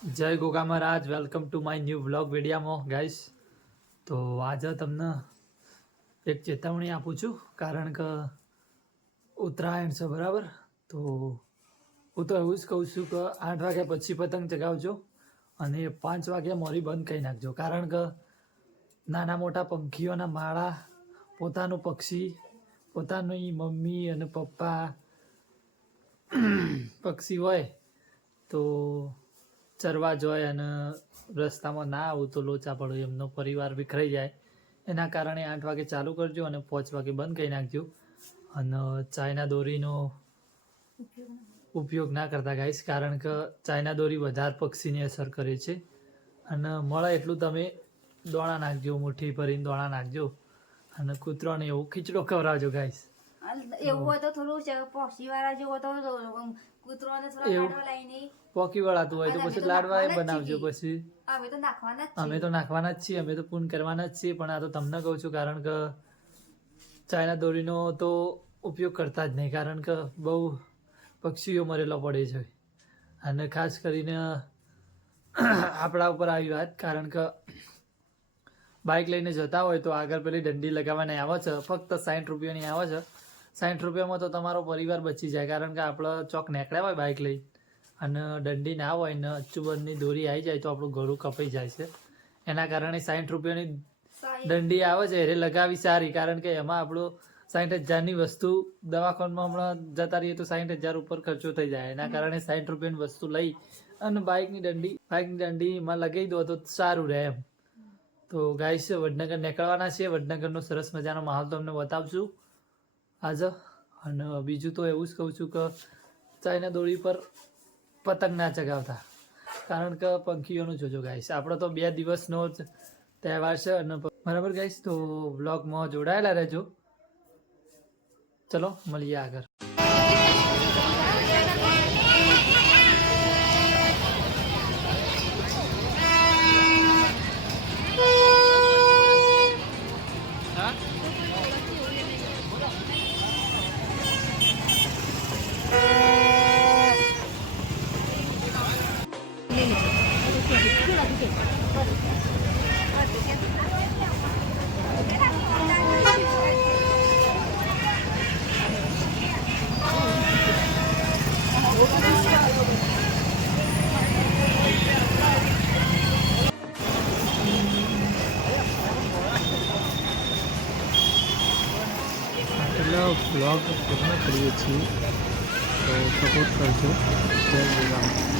જય Goga Maharaj, welcome to my new vlog વિડીયામાં guys. તો આજે તમને એક ચેતવણી આપું છું, કારણ કે ઉત્તરાયણ છે બરાબર. તો હું તો એવું જ કહું છું કે 8 વાગ્યા પછી પતંગ ચગાવજો અને 5 વાગ્યા મોરી બંધ કરી નાખજો, કારણ કે નાના મોટા પંખીઓના માળા, પોતાનું પક્ષી, પોતાની મમ્મી અને પપ્પા પક્ષી હોય તો ચરવા જોઈએ અને રસ્તામાં ના આવું તો લોચા પડો, એમનો પરિવાર વિખરાઈ જાય. એના કારણે 8 વાગે ચાલુ કરજો અને 5 વાગે બંધ કરી નાખજો. અને ચાઇના દોરીનો ઉપયોગ ના કરતા ગાઈસ, કારણ કે ચાઇના દોરી વધારે પક્ષીને અસર કરે છે. અને મળે એટલું તમે દોણા નાખજો, મુઠ્ઠી ભરીને દોણા નાખજો અને કૂતરોને એવું ખીચડો ખવડાવજો ગાઈસ. એવું હોય તો થોડું પોસી વાળા જેવો તો કૂતરોને થોડા લાડવા લઈને પોકી વળાતું હોય તો પછી લાડવા એ બનાવજો. પછી અમે તો નાખવાના જ અમે તો નાખવાના જ છીએ, અમે તો પૂન કરવાના જ છીએ. પણ આ તો તમને કહું છું, કારણ કે ચાઇના દોરીનો તો ઉપયોગ કરતા જ નહીં, કારણ કે બહુ પક્ષીઓ મરેલો પડે છે. અને ખાસ કરીને આપણા ઉપર આવી વાત, કારણ કે બાઇક લઈને જતા હોય તો આગળ પેલી દંડી લગાવવાની આવે છે, ફક્ત 60 રૂપિયાની આવે છે. 60 રૂપિયામાં તો તમારો પરિવાર બચી જાય, કારણ કે આપણે ચોક નીકળ્યા હોય બાઇક લઈ અને દંડી ના હોય ને અચ્ચુબંધની દોરી આવી જાય તો આપણું ગળું કપાઈ જાય છે. એના કારણે 60 રૂપિયાની દંડી આવે છે એ લગાવી સારી, કારણ કે એમાં આપણું 60,000ની વસ્તુ દવાખાનામાં હમણાં જતા રહીએ તો 60,000 ઉપર ખર્ચો થઈ જાય. એના કારણે 60 રૂપિયાની વસ્તુ લઈ અને બાઇકની દંડીમાં લગાવી દો તો સારું રહે એમ. તો ગાઈસ, વડનગર નીકળવાના છે. વડનગરનો સરસ મજાનો માહોલ તમને બતાવશું આજે. અને બીજું તો એવું જ કહું છું કે ચાઇના દોરી પર પતંગ ના ચગાવતા, કારણ કે પંખીઓનું જોજો ગાઈસ. આપણો તો 2 દિવસનો જ તહેવાર છે અને બરાબર ગાઈસ. તો બ્લોગમાં જોડાયેલા રહેજો. ચલો મળીએ આગળ. બ્લોગ પૂર્ણ કરીએ છીએ, તો સપોર્ટ કરજો. જય શ્રી રામ.